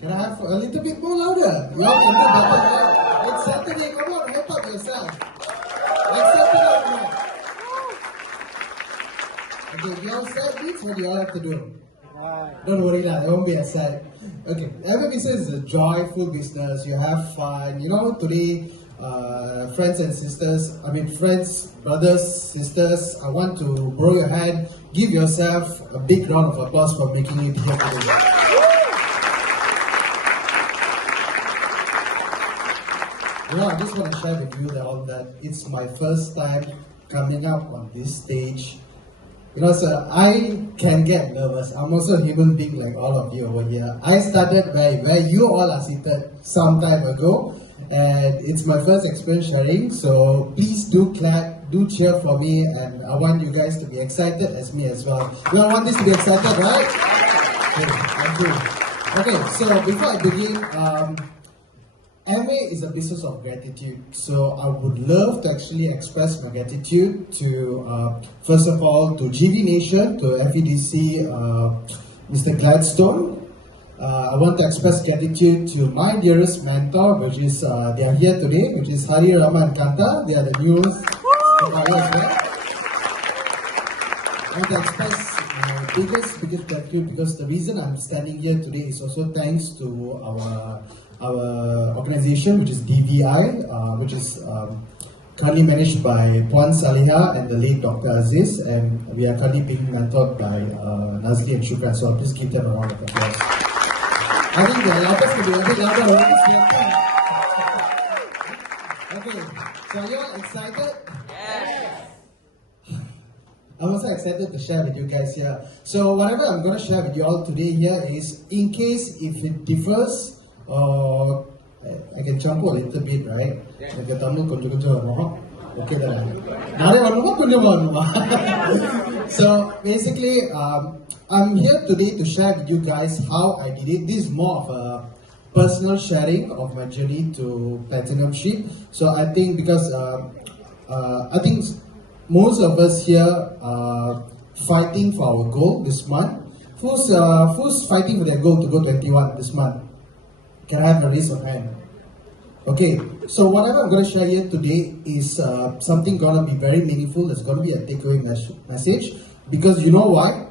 Can I have a little bit more louder? You all can do better, right? It's Saturday, come on, hype up yourself. Let's set it up now. Okay, you all set this? What do you all have to do? Don't worry lah, it won't be as sad. Okay, every business is a joyful business. You have fun. You know, today, friends and sisters, friends, brothers, sisters, I want to borrow your hand. Give yourself a big round of applause for making it here today. You know, I just want to share with you all that it's my first time coming up on this stage. You know, sir, I can get nervous. I'm also a human being like all of you over here. I started where you all are seated some time ago, and it's my first experience sharing. So please do clap, do cheer for me, and I want you guys to be excited as me as well. You all want this to be excited, right? Okay, thank you. Okay, so before I begin, Amway is a business of gratitude, so I would love to actually express my gratitude to, first of all, to GV Nation, to FEDC, Mr. Gladstone. I want to express gratitude to my dearest mentor, which is, they are here today, which is Hari Rama and Kanta. They are the newest as well. I want to express biggest gratitude because the reason I'm standing here today is also thanks to our organization, which is DVI, which is currently managed by Puan Saliha and the late Dr. Aziz, and we are currently being mentored by Nazli and Shukran, so I'll just give them a round of applause. I think the loudest will be a bit louder. Okay, so are you all excited? Yes! I'm also excited to share with you guys here. So whatever I'm going to share with you all today here is, in case if it differs, I can jump a little bit, right? Like Tamil konjam okay then. So basically, I'm here today to share with you guys how I did it. This is more of a personal sharing of my journey to Platinum Sheep. So I think because I think most of us here are fighting for our goal this month. Who's fighting for their goal to go 21 this month? Can I have a raise of hand? Okay, so whatever I'm going to share here today is something going to be very meaningful. It's going to be a takeaway message. Because you know why?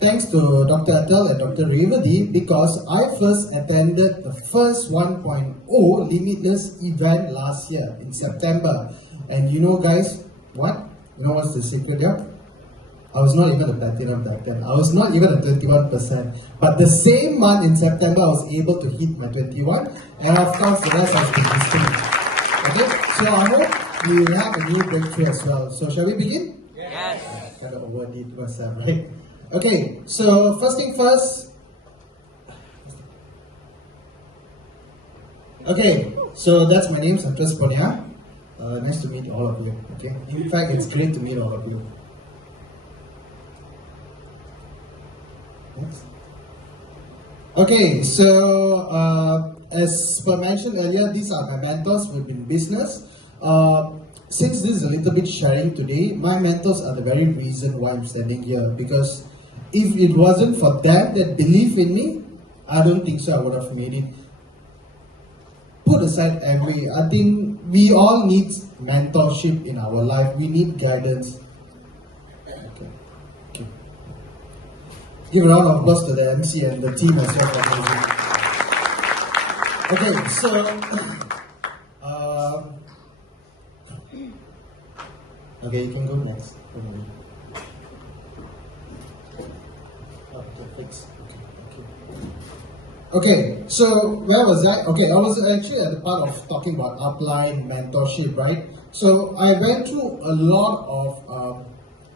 Thanks to Dr. Andel and Dr. Revati, because I first attended the first 1.0 Limitless event last year in September. And you know guys, what? You know what's the secret here? I was not even a platinum back then. I was not even a 21%. But the same month in September, I was able to hit my 21. And of course, the rest has been history. Okay? So I hope we will have a new breakthrough as well. So shall we begin? Yes. I kind of overdid myself, right? Okay, so first thing first. Okay, so that's my name, Sunntres Ponniah. Nice to meet all of you. Okay, in fact, it's great to meet all of you. Okay, so as per mentioned earlier, these are my mentors within business. Since this is a little bit sharing today, my mentors are the very reason why I'm standing here. Because if it wasn't for them that believe in me, I don't think so I would have made it. Put aside Amway, I think we all need mentorship in our life. We need guidance. Give a round of applause to the MC and the team as well for amazing. Okay, so okay, you can go next. Okay, fix. Okay, so where was I? Okay, I was actually at the part of talking about upline mentorship, right? So I went through a lot of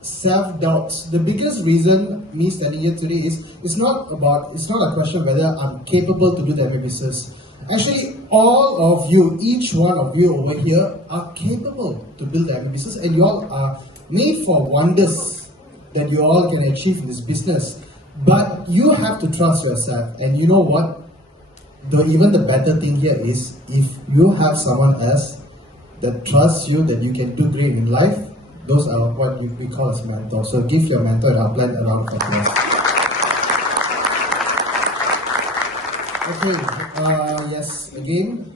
self-doubts. The biggest reason me standing here today is it's not a question whether I'm capable to do the business. Actually, all of you, each one of you over here are capable to build the business, and you all are made for wonders that you all can achieve in this business. But you have to trust yourself, and you know what? Even the better thing here is if you have someone else that trusts you that you can do great in life. Those are what we call as mentors. So give your mentor an upline a round of applause. Okay, yes, again,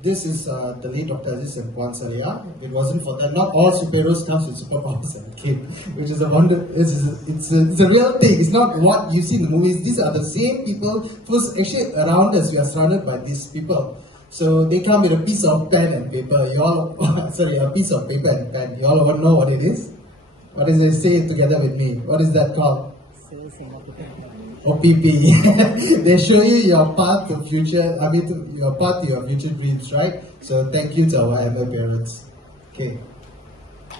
this is the late Dr. Aziz and Puan Salia. It wasn't for them. Not all superheroes comes with superpowers, okay? Which is a wonder. It's a real thing. It's not what you see in the movies. These are the same people who's actually around us. We are surrounded by these people. So they come with a piece of pen and paper. You all, sorry, a piece of paper and pen. You all want to know what it is? What is it? Say it together with me. What is that called? OPP. They show you your path to future, your path to your future dreams, right? So thank you to our Amway parents. Okay.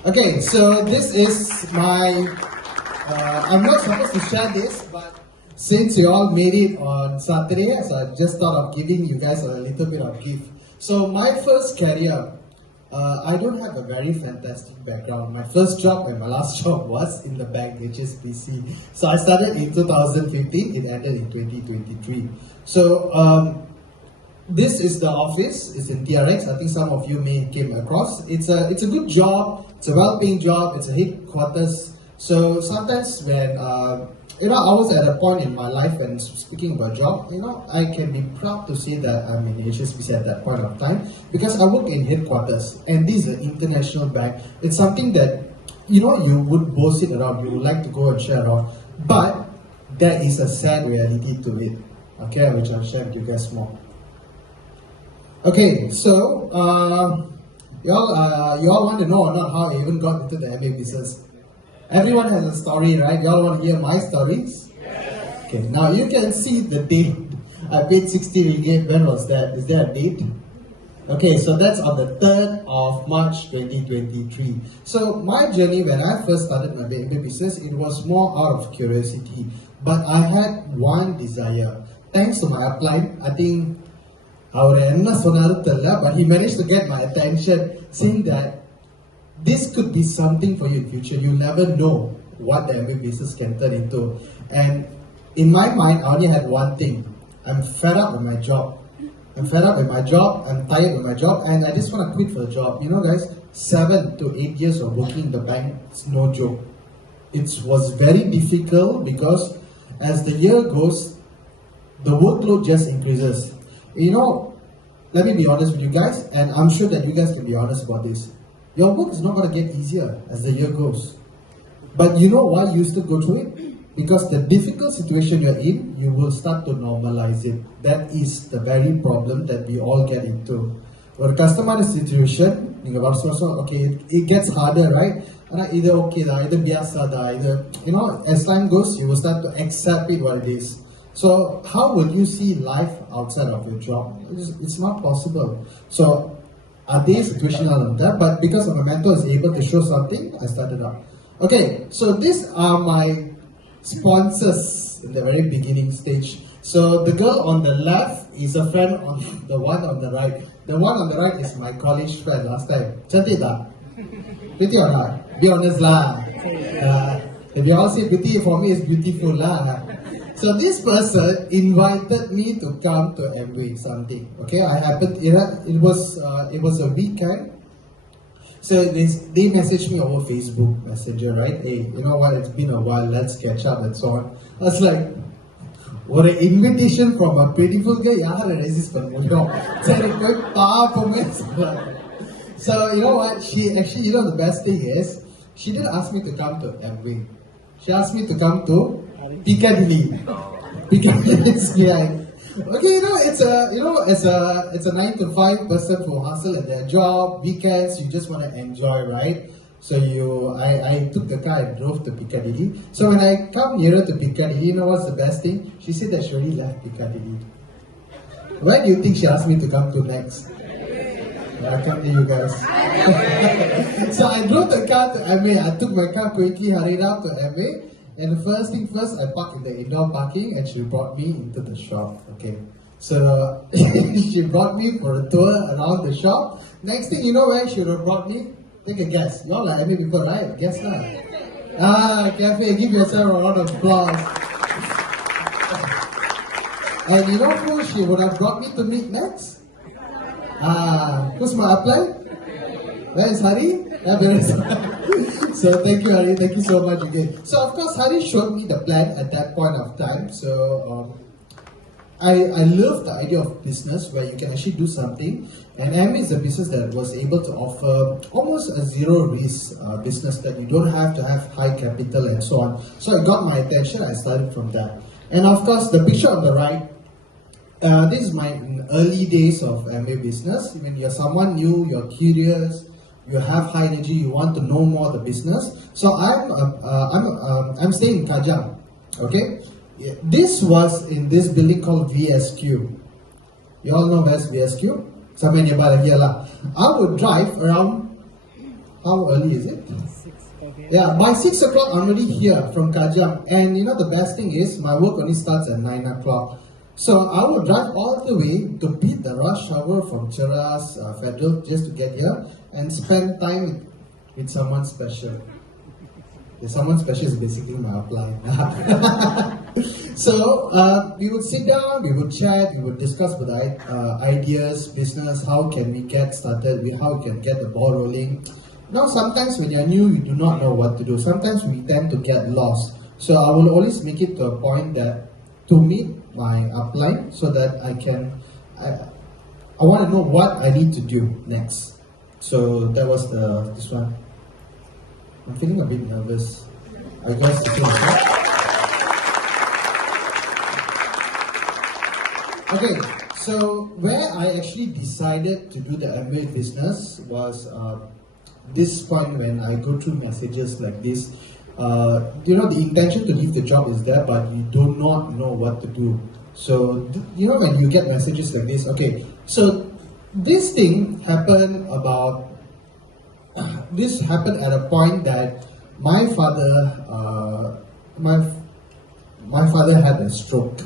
Okay, so this is my, I'm not supposed to share this, but since you all made it on Saturday, so I just thought of giving you guys a little bit of gift. So my first career, I don't have a very fantastic background. My first job and my last job was in the bank, HSBC. So I started in 2015, it ended in 2023. So this is the office, it's in TRX. I think some of you may came across. It's a good job, it's a well-paying job, it's a headquarters. So sometimes when I was at a point in my life, and speaking about job, I can be proud to say that I'm in HSBC at that point of time because I work in headquarters, and this is an international bank. It's something that you would boast it around, you would like to go and share around, but there is a sad reality to it. Okay, which I'll share with you guys more. Okay, so you all want to know or not how I even got into the MBA business? Everyone has a story, right? Y'all want to hear my stories? Yes. Okay, now you can see the date. I paid 60 ringgit. When was that? Is there a date? Okay, so that's on the 3rd of March 2023. So my journey when I first started my MBA business, it was more out of curiosity. But I had one desire. Thanks to my upline, I think, but he managed to get my attention, saying that this could be something for you in future. You never know what the MBA business can turn into. And in my mind, I only had one thing. I'm fed up with my job. I'm tired with my job, and I just want to quit for the job. Guys, 7 to 8 years of working in the bank, it's no joke. It was very difficult because as the year goes, the workload just increases. Let me be honest with you guys, and I'm sure that you guys can be honest about this. Your work is not going to get easier as the year goes. But you know why you still go through it? Because the difficult situation you're in, you will start to normalize it. That is the very problem that we all get into. For a customer situation, okay, it gets harder, right? Either okay, either biasa, either, as time goes, you will start to accept it what it is. So how will you see life outside of your job? It's not possible. So are they situational on that? But because my mentor is able to show something, I started up. Okay, so these are my sponsors in the very beginning stage. So the girl on the left is a friend on the one on the right. The one on the right is my college friend last time. Cantik tak? Pretty or not? Be honest lah. If you all say pretty, for me it's beautiful lah. So this person invited me to come to Amway something. Okay, it was a weekend. So they messaged me over Facebook Messenger, right? Hey, you know what? It's been a while. Let's catch up and so on. I was like, what an invitation from a beautiful girl. Yaar resist kar mujhe. So you know what? She actually, the best thing is, she didn't ask me to come to Amway. She asked me to come to Piccadilly. Piccadilly is behind. Okay, it's a 9 to 5 person who hustle at their job, weekends, you just want to enjoy, right? So I took the car and drove to Piccadilly. So when I come nearer to Piccadilly, you know what's the best thing? She said that she already left Piccadilly. Where do you think she asked me to come to next? I come to you guys. So I drove the car to Amway. I took my car quickly, hurried out to Amway. And the first thing first, I parked in the indoor parking and she brought me into the shop. Okay. So she brought me for a tour around the shop. Next thing you know where she would have brought me? Take a guess. Y'all are Amway people, right? Guess that. Cafe, give yourself a round of applause. And you know who she would have brought me to meet next? Who's my upline? Where is Hari? So thank you, Hari. Thank you so much again. So of course, Hari showed me the plan at that point of time. So I love the idea of business where you can actually do something, and Amway is a business that was able to offer almost a zero risk business that you don't have to have high capital and so on. So it got my attention. I started from that, and of course the picture on the right. This is my early days of Amway business. When you're someone new, you're curious, you have high energy, you want to know more the business. So I'm staying in Kajang. Okay, this was in this building called VSQ. You all know where's VSQ? Somewhere nearby here lah. I would drive around. How early is it? 6. Okay. Yeah, by 6 o'clock I'm already here from Kajang, and you know the best thing is my work only starts at 9 o'clock. So I would drive all the way to beat the rush hour from Cheras, Federal, just to get here and spend time with someone special. Someone special is basically my upline. So we would sit down, we would chat, we would discuss about ideas, business, how can we get started, how we can get the ball rolling. Now sometimes when you're new, you do not know what to do. Sometimes we tend to get lost. So I will always make it to a point that to meet my upline so that I want to know what I need to do next. So that was this one. I'm feeling a bit nervous. I guess you think so. Okay, so where I actually decided to do the Amway business was this point when I go through messages like this. The intention to leave the job is there, but you do not know what to do. So, when you get messages like this, okay, so this thing happened at a point that my father had a stroke.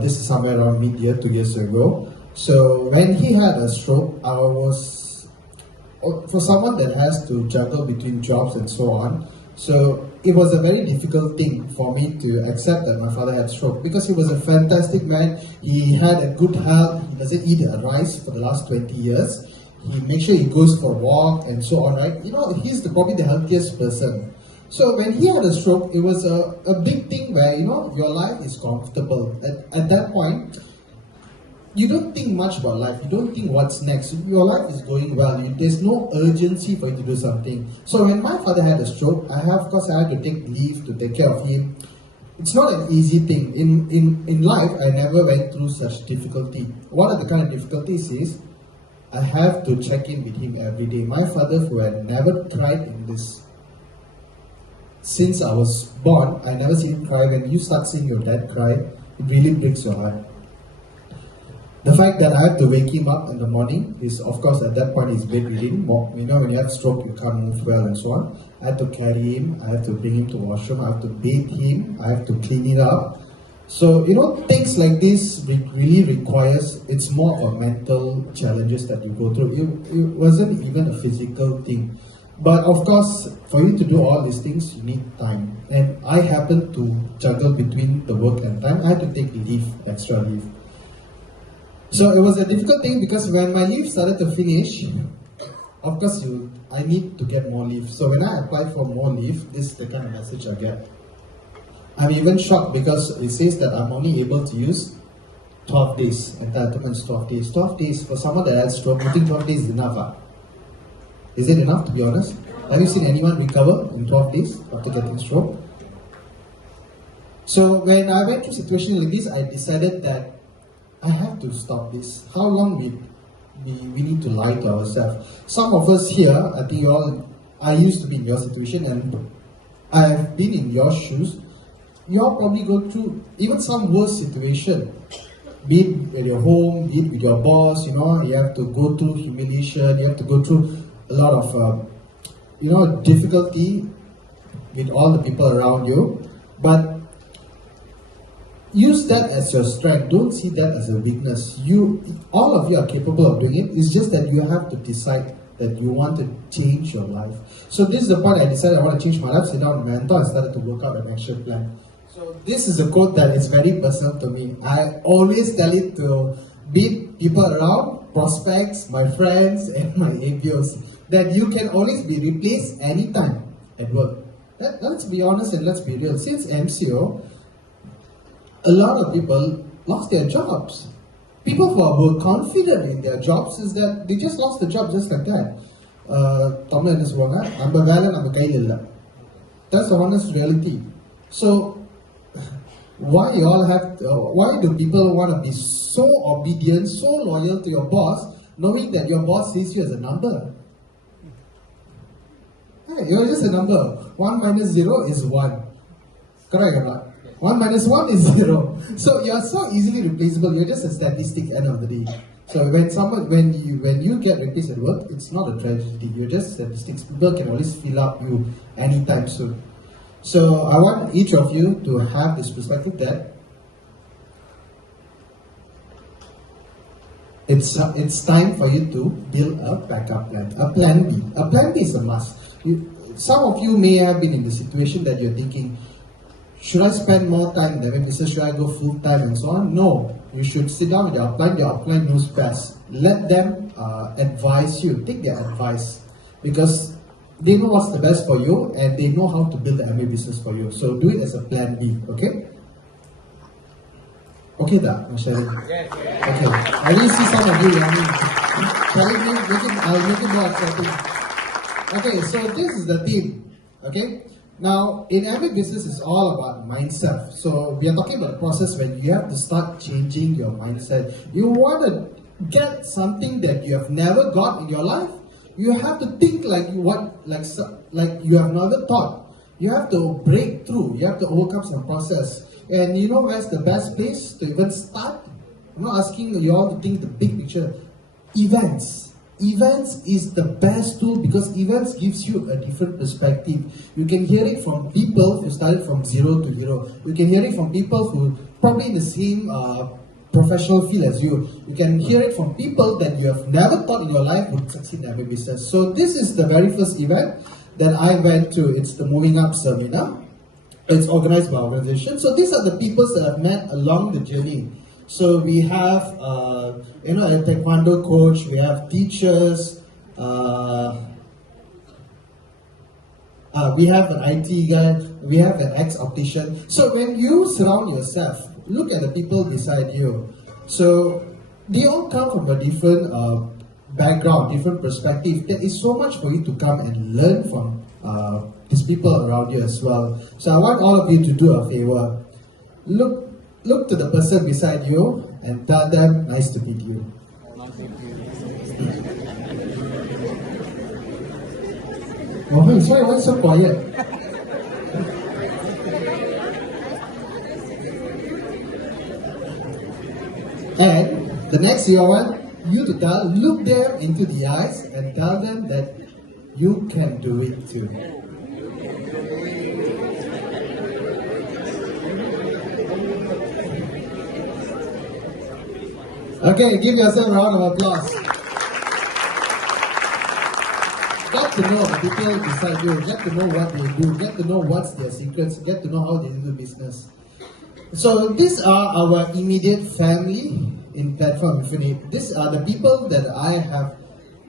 This is somewhere around mid-year, 2 years ago. So when he had a stroke, I was, for someone that has to juggle between jobs and so on, so it was a very difficult thing for me to accept that my father had stroke, because he was a fantastic man. He had a good health. He doesn't eat rice for the last 20 years. He makes sure he goes for a walk and so on, right? He's probably the healthiest person. So when he had a stroke, it was a big thing where, your life is comfortable. At that point, you don't think much about life. You don't think what's next. Your life is going well. There's no urgency for you to do something. So when my father had a stroke, I had to take leave to take care of him. It's not an easy thing. In life, I never went through such difficulty. One of the kind of difficulties is I have to check in with him every day. My father, who had never cried in this since I was born, I never seen him cry. When you start seeing your dad cry, it really breaks your heart. The fact that I have to wake him up in the morning is, of course, at that point he's bedridden. When you have stroke, you can't move well and so on. I have to carry him, I have to bring him to washroom, I have to bathe him, I have to clean it up. So, things like this really requires, it's more of mental challenges that you go through. It wasn't even a physical thing. But of course, for you to do all these things, you need time. And I happened to juggle between the work and time. I had to take extra leave. So it was a difficult thing, because when my leave started to finish, of course I need to get more leave. So when I apply for more leave, this is the kind of message I get. I'm even shocked because it says that I'm only able to use 12 days. Entitlement is 12 days. 12 days for someone that has stroke, you think 12 days is enough? Is it enough, to be honest? Have you seen anyone recover in 12 days after getting stroke? So when I went through a situation like this, I decided that I have to stop this. How long we need to lie to ourselves? Some of us here, I think I used to be in your situation, and I have been in your shoes. You all probably go through even some worse situation. Be it at your home, be it with your boss, you have to go through humiliation, you have to go through a lot of, difficulty with all the people around you. But use that as your strength. Don't see that as a weakness. All of you are capable of doing it. It's just that you have to decide that you want to change your life. So this is the point I decided I want to change my life. Sit down with my mentor and started to work out an action plan. So this is a quote that is very personal to me. I always tell it to people around, prospects, my friends, and my ABOs, that you can always be replaced anytime at work. Let's be honest and let's be real. Since MCO, a lot of people lost their jobs. People who were confident in their jobs is that they just lost the job just like that. Tamil என்ன சொல்லுவாங்க, நம்ம வேலை நம்ம கையில் இல்லை. That's the honest reality. So why do people want to be so obedient, so loyal to your boss, knowing that your boss sees you as a number? Hey, you're just a number. 1 minus 0 is 1. Correct or not? 1 minus 1 is 0. So you're so easily replaceable. You're just a statistic end of the day. So when you get replaced at work, it's not a tragedy. You're just statistics. People can always fill up you anytime soon. So I want each of you to have this perspective that it's time for you to build a backup plan, a plan B. A plan B is a must. Some of you may have been in the situation that you're thinking, should I spend more time in the business? Should I go full time and so on? No, you should sit down with your upline. Your upline knows best. Let them advise you. Take their advice because they know what's the best for you and they know how to build the Amway business for you. So do it as a plan B, okay? Okay, Michelle. Okay. I really see some of you. I'll make it more exciting. Okay, so this is the theme. Okay? Now, in Amway business, it's all about mindset. So we are talking about the process when you have to start changing your mindset. You want to get something that you have never got in your life. You have to think like you have never thought. You have to break through. You have to overcome some process. And you know where's the best place to even start? I'm not asking you all to think the big picture. Events. Events is the best tool because events gives you a different perspective. You can hear it from people who started from 0 to hero. You can hear it from people who probably in the same professional field as you. You can hear it from people that you have never thought in your life would succeed in Amway business. So this is the very first event that I went to. It's the Moving Up Seminar. It's organized by organization. So these are the people that I've met along the journey. So we have, a taekwondo coach, we have teachers, we have an IT guy, we have an ex-optician. So when you surround yourself, look at the people beside you. So they all come from a different background, different perspective. There is so much for you to come and learn from these people around you as well. So I want all of you to do a favor. Look to the person beside you and tell them, nice to meet you. Oh, sorry, why so quiet? And the next you want you to look them into the eyes and tell them that you can do it too. Okay, give yourself a round of applause. Get to know the people beside you, get to know what they do, get to know what's their secrets, get to know how they do business. So these are our immediate family in Platform Infinite. These are the people that I have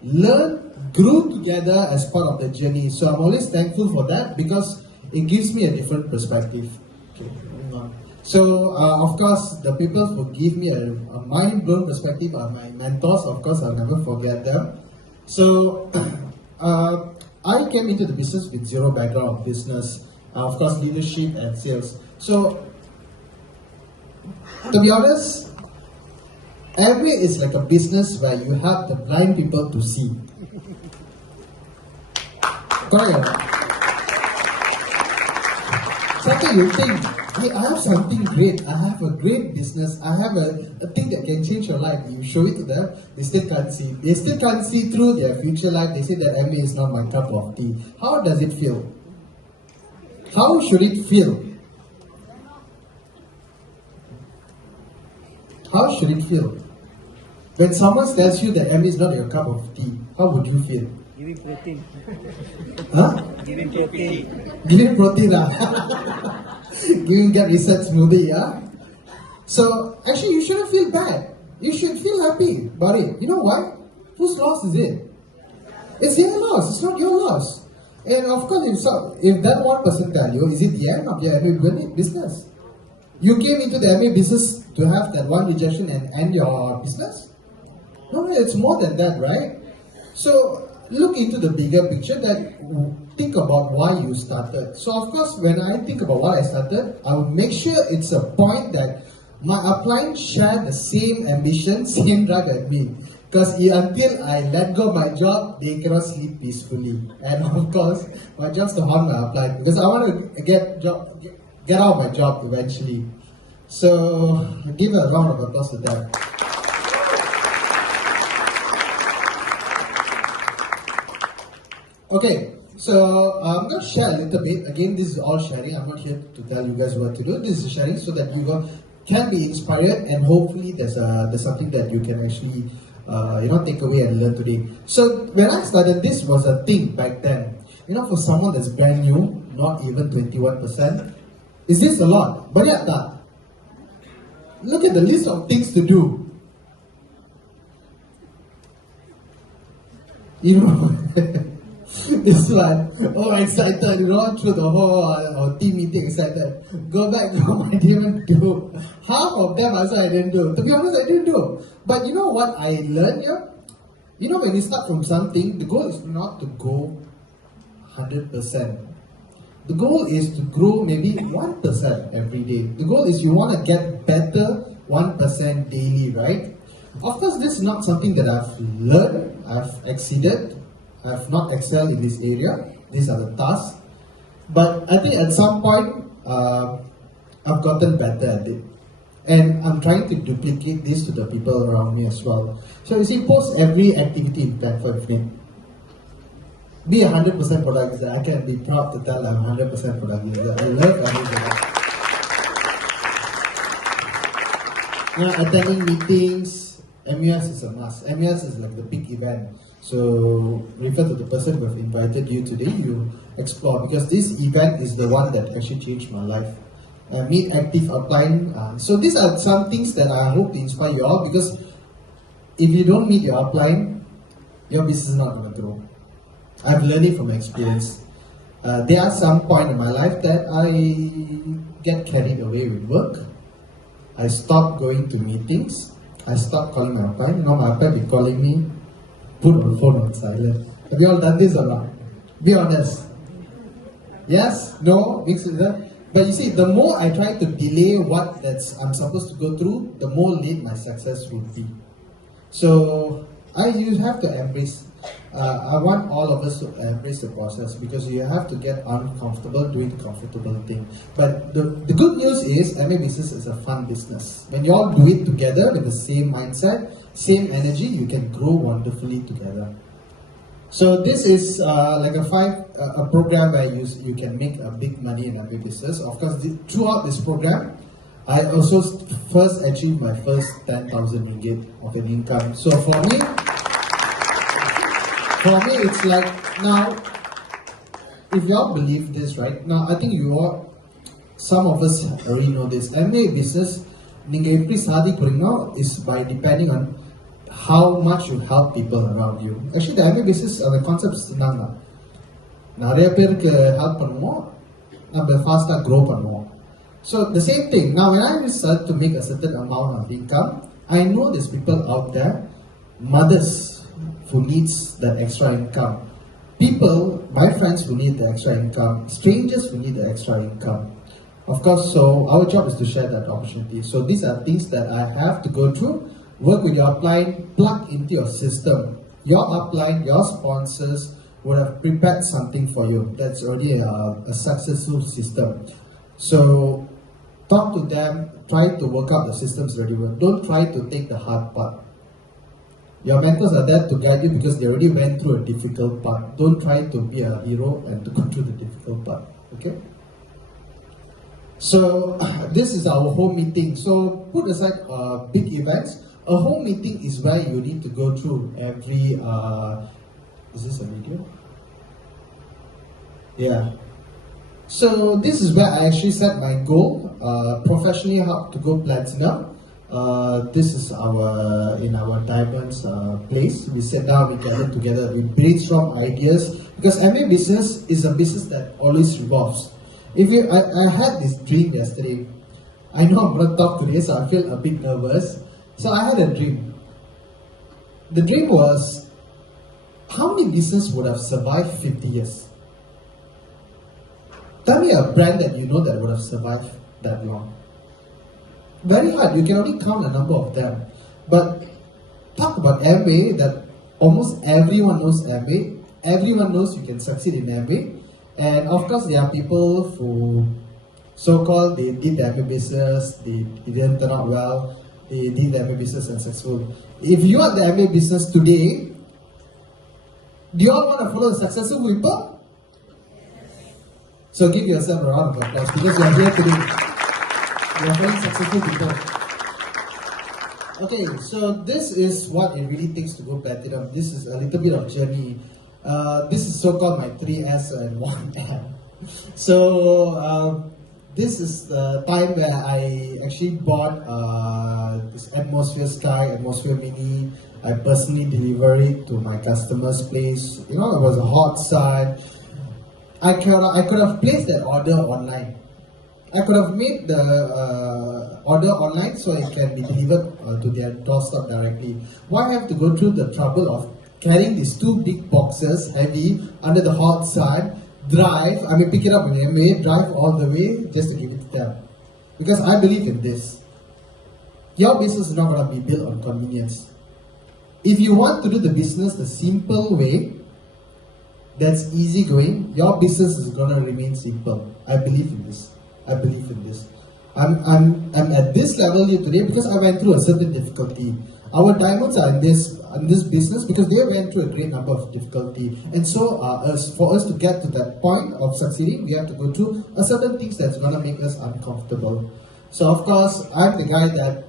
learned, grew together as part of the journey. So I'm always thankful for that because it gives me a different perspective. Okay, moving on. So, of course, the people who give me a mind-blown perspective are my mentors. Of course, I'll never forget them. So, I came into the business with zero background of business, of course, leadership and sales. So, to be honest, Amway is like a business where you have the blind people to see. Correct? Something you think, hey, I have something great. I have a great business. I have a thing that can change your life. You show it to them, they still can't see. They still can't see through their future life. They say that Amway is not my cup of tea. How does it feel? How should it feel? How should it feel? When someone tells you that Amway is not your cup of tea, how would you feel? Giving protein. Huh? Giving protein. Giving protein, Giving get research smoothie, So, actually, you shouldn't feel bad. You should feel happy about it. You know why? Whose loss is it? It's their loss. It's not your loss. And of course, if that one person tell you, is it the end of your Amway business? You came into the Amway business to have that one rejection and end your business? No, it's more than that, right? So look into the bigger picture, that think about why you started. So of course, when I think about why I started, I would make sure it's a point that my upline share the same ambition, same drive as me. Because until I let go of my job, they cannot sleep peacefully. And of course, my job's to haunt my upline, because I want to get out of my job eventually. So give a round of applause to them. Okay, so I'm going to share a little bit. Again, this is all sharing. I'm not here to tell you guys what to do. This is sharing so that you can be inspired, and hopefully there's something that you can actually take away and learn today. So when I started, this was a thing back then. For someone that's brand new, not even 21%, is this a lot? But yeah, look at the list of things to do. This one, excited, through the whole team meeting, excited. Go back home, I didn't do. Half of them also I didn't do. To be honest, I didn't do. But you know what I learned here? When you start from something, the goal is not to go 100%. The goal is to grow maybe 1% every day. The goal is you want to get better 1% daily, right? Of course, this is not something that I've learned, I've exceeded. I have not excelled in this area. These are the tasks. But I think at some point, I've gotten better at it. And I'm trying to duplicate this to the people around me as well. So you see, post every activity in plan for evening. Be 100% productive. I can be proud to tell I'm 100% productive. I love everything. Attending meetings, MUS is a must. MUS is like the big event. So refer to the person who have invited you today, you explore, because this event is the one that actually changed my life. Meet active upline. So these are some things that I hope to inspire you all, because if you don't meet your upline, your business is not going to grow. I've learned it from experience. There are some point in my life that I get carried away with work. I stopped going to meetings. I stopped calling my upline. Now my upline be calling me, put the phone on silent. Have you all done this or not? Be honest. Yes? No? Mix it up. But you see, the more I try to delay what I'm supposed to go through, the more late my success would be. So you have to embrace. I want all of us to embrace the process, because you have to get uncomfortable doing the comfortable thing. But the good news is, Amway business is a fun business. When you all do it together with the same mindset, same energy, you can grow wonderfully together. So this is like a program where you can make a big money in Amway business. Of course, throughout this program, I also first achieved my first 10,000 ringgit of an income. So for me, it's like, now, if you all believe this, right? Now, I think some of us already know this. Amway business, நீங்க எப்படி சாதிக்கிறீங்களோ is by depending on how much you help people around you. Actually, the Amway business, the concept is என்னன்னா, நிறைய பேருக்கு help பண்ணுவோம், நம்ம faster grow பண்ணுவோம். So the same thing. Now, when I start to make a certain amount of income, I know there's people out there, mothers who needs that extra income, people, my friends who need the extra income, strangers who need the extra income. Of course, so our job is to share that opportunity. So these are things that I have to go through, work with your upline, plug into your system. Your upline, your sponsors would have prepared something for you. That's already a successful system. So talk to them, try to work out the systems very well. Don't try to take the hard part. Your mentors are there to guide you because they already went through a difficult part. Don't try to be a hero and to go through the difficult part. Okay? So this is our home meeting. So put aside big events. A home meeting is where you need to go through every. Is this a video? Yeah. So this is where I actually set my goal. Professionally, how to go platinum. This is in our diamonds place. We sit down, we gather together, we brainstorm ideas, because Amway business is a business that always revolves. I had this dream yesterday. I know I'm going to talk today, so I feel a bit nervous. So I had a dream. The dream was, how many businesses would have survived 50 years? Tell me a brand that you know that would have survived that long. Very hard, you can only count a number of them. But talk about Amway, that almost everyone knows Amway. Everyone knows you can succeed in Amway. And of course, there are people who so-called they did the Amway business, it didn't turn out well, they did the Amway business successful. If you are the Amway business today, do you all want to follow the successful people? So give yourself a round of applause because you are here today. You are following successful people. Okay, so this is what it really takes to go platinum. This is a little bit of journey. This is so-called my 3S and 1M. So this is the time where I actually bought this Atmosphere Sky, Atmosphere Mini. I personally delivered it to my customer's place. You know, it was a hot sun. I could have placed that order online. I could have made the order online so it can be delivered to their doorstep directly. Why have to go through the trouble of carrying these two big boxes, heavy, under the hot sun, pick it up in Amway, drive all the way just to give it to them? Because I believe in this. Your business is not going to be built on convenience. If you want to do the business the simple way, that's easy going, your business is going to remain simple. I believe in this. I believe in this. I'm at this level here today because I went through a certain difficulty. Our diamonds are in this business because they went through a great number of difficulty. And so for us to get to that point of succeeding, we have to go through a certain things that's going to make us uncomfortable. So of course, I'm the guy that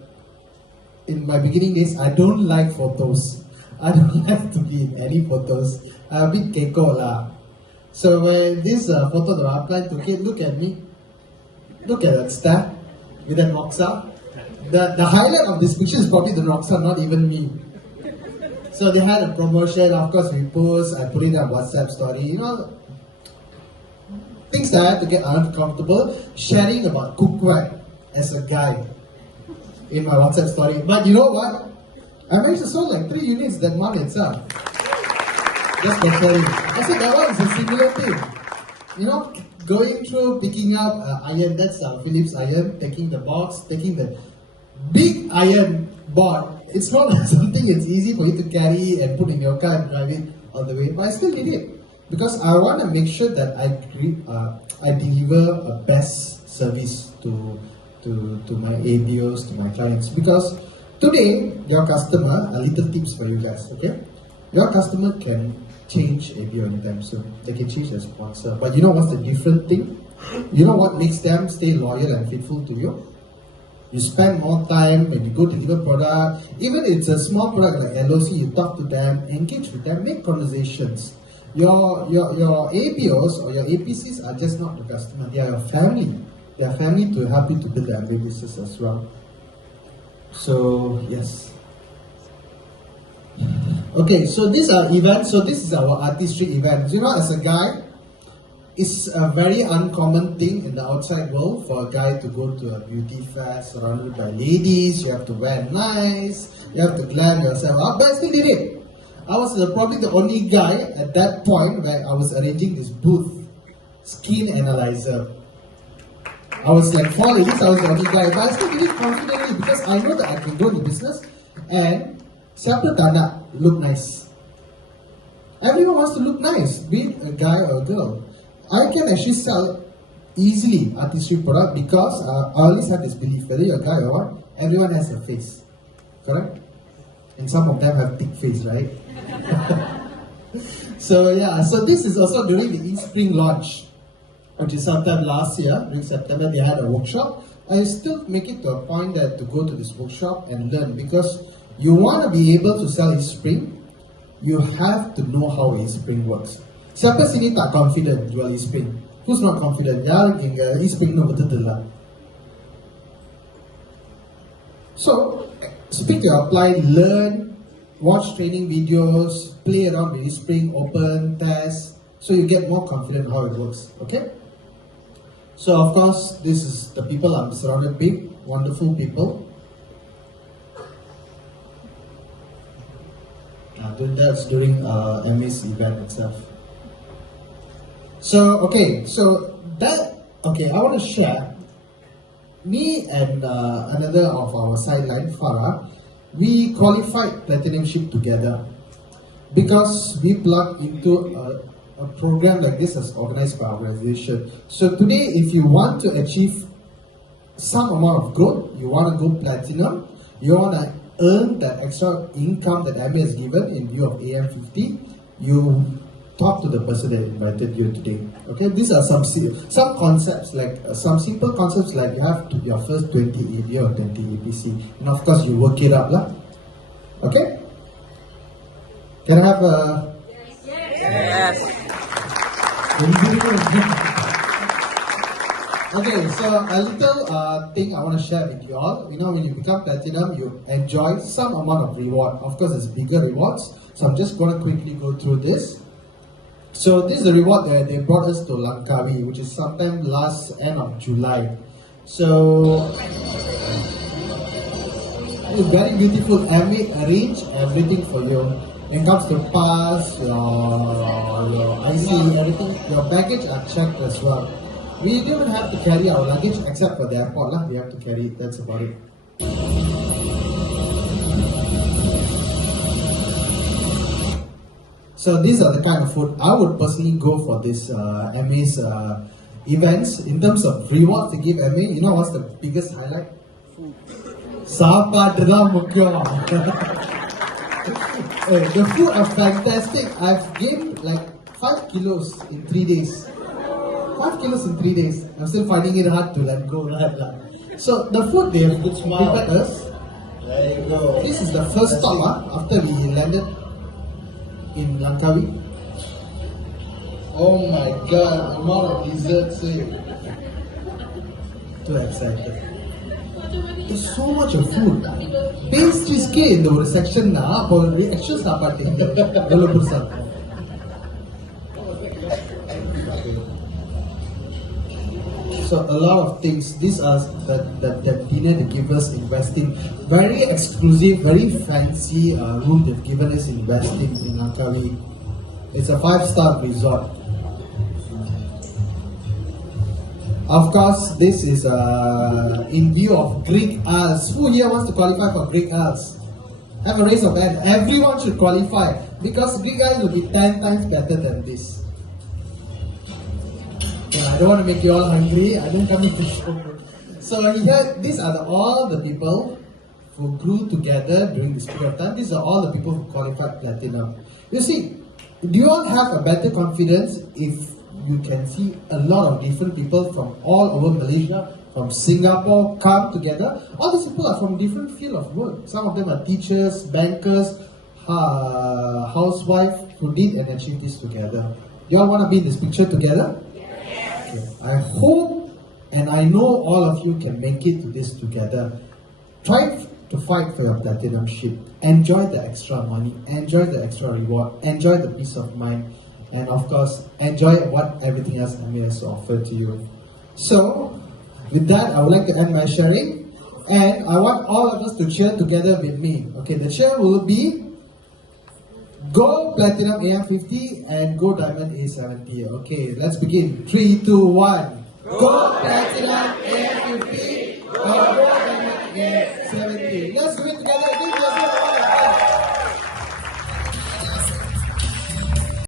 in my beginning days, I don't like photos. I don't like to be in any photos. I'm a bit keko lah. So when this photo that I applied to kid, look at me. Look at that star with that Roxa. The highlight of this picture is probably the Roxa, not even me. So they had a promotion, of course we post, I put it on WhatsApp story, you know, things that I had to get uncomfortable, sharing about cookware as a guy in my WhatsApp story. But you know what? I managed to sell like 3 units that month itself. Just for sharing. I said that one is a similar thing. You know, going through picking up iron, that's Philips iron, taking the box, taking the big iron board. It's not something that's easy for you to carry and put in your car and drive it all the way, but I still did it because I want to make sure that I deliver a best service to my ABOs, to my clients. Because today, your customer, a little tips for you guys, okay? Your customer can change ABO anytime soon. They can change their sponsor. But you know what's the different thing? You know what makes them stay loyal and faithful to you? You spend more time when you go to deliver product. Even if it's a small product like LOC, you talk to them, engage with them, make conversations. Your ABOs or your APCs are just not the customer, they are your family. They are family to help you to build their business as well. So, yes. Okay, so these are events. So this is our artistry event. You know, as a guy, it's a very uncommon thing in the outside world for a guy to go to a beauty fair surrounded by ladies. You have to wear nice, you have to glam yourself up, but I still did it. I was probably the only guy at that point where I was arranging this booth, skin analyzer. I was like 4 ladies, I was the only guy, but I still did it confidently because I know that I can go into business and siapa tak nak look nice. Everyone wants to look nice, be it a guy or a girl. I can actually sell easily artistry product because I always have this belief, whether you're a guy or what, everyone has a face, correct? And some of them have thick face, right? So yeah, so this is also during the in-spring launch, which is sometime last year. During September, they had a workshop. I still make it to a point that to go to this workshop and learn, because you want to be able to sell e-spring, you have to know how e-spring works. Siapa sini tak confident jual e-spring? Who's not confident? Yaar e-spring no betul lah. So, speak to apply, learn, watch training videos, play around with e-spring, open, test, so you get more confident how it works. Okay? So of course, this is the people I'm surrounded with. wonderful people. That's during Emmy's event itself. So I want to share. Me and another of our sideline, Farah, we qualified Platinumship together because we plugged into a program like this as organized by our organization. So today, if you want to achieve some amount of growth, you want to go platinum, you want to earn that extra income that Amway has given in view of AM50, you talk to the person that invited you today. Okay, these are some concepts, like some simple concepts, like you have to your first 20 AD or 20 APC, and of course you work it up lah. Okay, can I have a Yes. Okay, so a little thing I want to share with you all. You know, when you become platinum, you enjoy some amount of reward. Of course, it's bigger rewards. So I'm just going to quickly go through this. So this is the reward that they brought us to Langkawi, which is sometime end of July. So it's very beautiful. Amway arrange everything for you. When it comes to pass, your IC, everything, your baggage are checked as well. We didn't have to carry our luggage except for the airport lah. We have to carry it. That's about it. So these are the kind of food I would personally go for this Amway's events. In terms of rewards they give Amway, you know what's the biggest highlight? Sapaadu தான் முக்கியம். The food are fantastic. I've gained like 5 kilos in 3 days. 5 kilos in 3 days. I'm still finding it hard to let go. So the food they have prepared us. There you go. This is the first stop after we landed in Langkawi. Oh my god, amount of desserts. Too excited. There's so much of food. Pastries in the section extra சாப்பாடு எவ்வளவு பெருசா இருக்கும். So a lot of things. These are that dinner they give us investing. Very exclusive, very fancy room they've given us investing in Langkawi. It's a 5-star resort. Of course, this is in view of Greek Isles. Who here wants to qualify for Greek Isles? Have a raise of hand. Everyone should qualify because Greek Isles will be 10 times better than this. I don't want to make you all hungry. I don't come into show. So here, these are all the people who grew together during this period of time. These are all the people who qualified platinum. You see, do you all have a better confidence if you can see a lot of different people from all over Malaysia, from Singapore, come together? All these people are from different field of work. Some of them are teachers, bankers, housewives who did and achieved this together. You all want to be in this picture together? I hope and I know all of you can make it to this together. Try to fight for your platinumship. Enjoy the extra money. Enjoy the extra reward. Enjoy the peace of mind. And of course, enjoy what everything else Amway has to offer to you. So, with that, I would like to end my sharing. And I want all of us to cheer together with me. Okay, the cheer will be Go Platinum AM50 and Go Diamond A70. Okay, let's begin. 3, 2, 1. Go Platinum AM50. Go Diamond A70. Let's do it together.